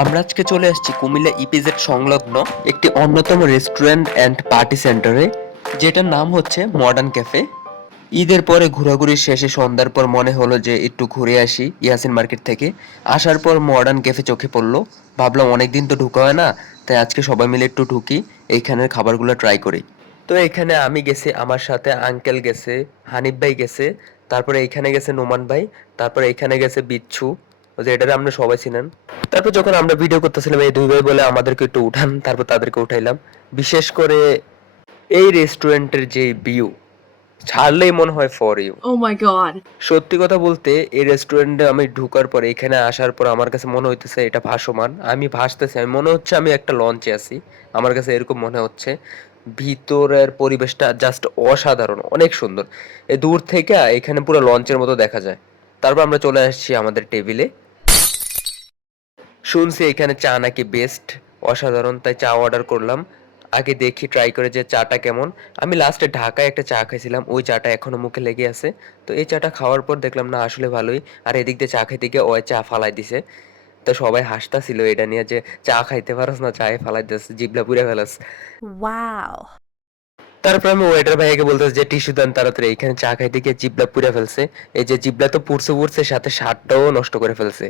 আমরা আজকে চলে আসছি কুমিল্লা ইপিজেড সংলগ্ন একটি অন্যতম রেস্টুরেন্ট অ্যান্ড পার্টি সেন্টারে, যেটার নাম হচ্ছে মডার্ন ক্যাফে। ঈদের পরে ঘোরাঘুরির শেষে সন্ধ্যার পর মনে হলো যে একটু ঘুরে আসি ইয়াসিন মার্কেট থেকে। আসার পর মডার্ন ক্যাফে চোখে পড়লো, ভাবলাম অনেকদিন তো ঢুকা হয় না, তাই আজকে সবাই মিলে একটু ঢুকি, এইখানের খাবারগুলো ট্রাই করি। তো এখানে আমি গেছি, আমার সাথে আঙ্কেল গেছে, হানিফ ভাই গেছে, তারপরে এইখানে গেছে নোমান ভাই, তারপরে এইখানে গেছে বিচ্ছু, ওই যে এটারে আমরা সবাই চিনেন। তারপর যখন আমরা ভিডিও করতেছিলাম এই দুই ভাই বলে আমাদেরকে একটু উঠান, তারপর তাদেরকে উঠাইলাম। বিশেষ করে এই রেস্টুরেন্টের যে ভিউ, ছাড়লেই মনে হয় for you. Oh my god. সত্যি কথা বলতে এই রেস্টুরেন্টে আমি ঢোকার পর, এখানে আসার পর আমার কাছে মনে হইতেছে এটা ভাসমান, আমি ভাসতেছি, আমি মনে হচ্ছে আমি একটা লঞ্চে আছি, আমার কাছে এরকম মনে হচ্ছে। ভিতরের পরিবেশটা জাস্ট অসাধারণ, অনেক সুন্দর। এই দূর থেকে এখানে পুরো লঞ্চের মতো দেখা যায়। তারপর আমরা চলে আসছি আমাদের টেবিলে। শুনছি এখানে চা নাকি বেস্ট, অসাধারণ, তাই চা অর্ডার করলাম। আগে দেখি ট্রাই করে যে চাটা কেমন। আমি লাস্টে ঢাকায় একটা চা খাইছিলাম, ওই চাটা এখনো মুখে লেগে আছে। তো এই চাটা খাওয়ার পর দেখলাম না আসলে ভালোই। আর এদিক দিয়ে চা খাইতে গিয়ে ওই চা ফালাই দিছে। তো সবাই হাসতাছিল এটা নিয়ে যে চা খাইতে পারস না, চায়ে ফালাই দিস, জিবলা পুড়ে ফেলাস। Wow. তারপর আমি ওয়েটার ভাইয়াকে বলতেছি যে টিস্যু দেন তাড়াতাড়ি, এখানে চা খাইতে গিয়ে জিবলা পুড়ে ফেলছে। এই যে জিবলা তো পুড়ছে পুড়ছে, সাথে শার্টটাও নষ্ট করে ফেলছে।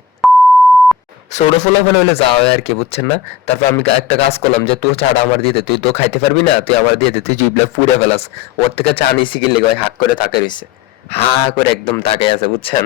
ছোট ফোলাফান হইলে যাওয়া হয় আর কি, বুঝছেন না। তারপর আমি একটা কাজ করলাম যে তোর চাটা আমার দিয়ে দে, তুই তো খাইতে পারবি না, তুই আমার দিয়ে দে, তুই জিবলা পুড়ে ফেলাস। ওর থেকে চা নিছি কি লেগে হাত করে তাকে রইছে, হা করে একদম তাকাই আছে, বুঝছেন।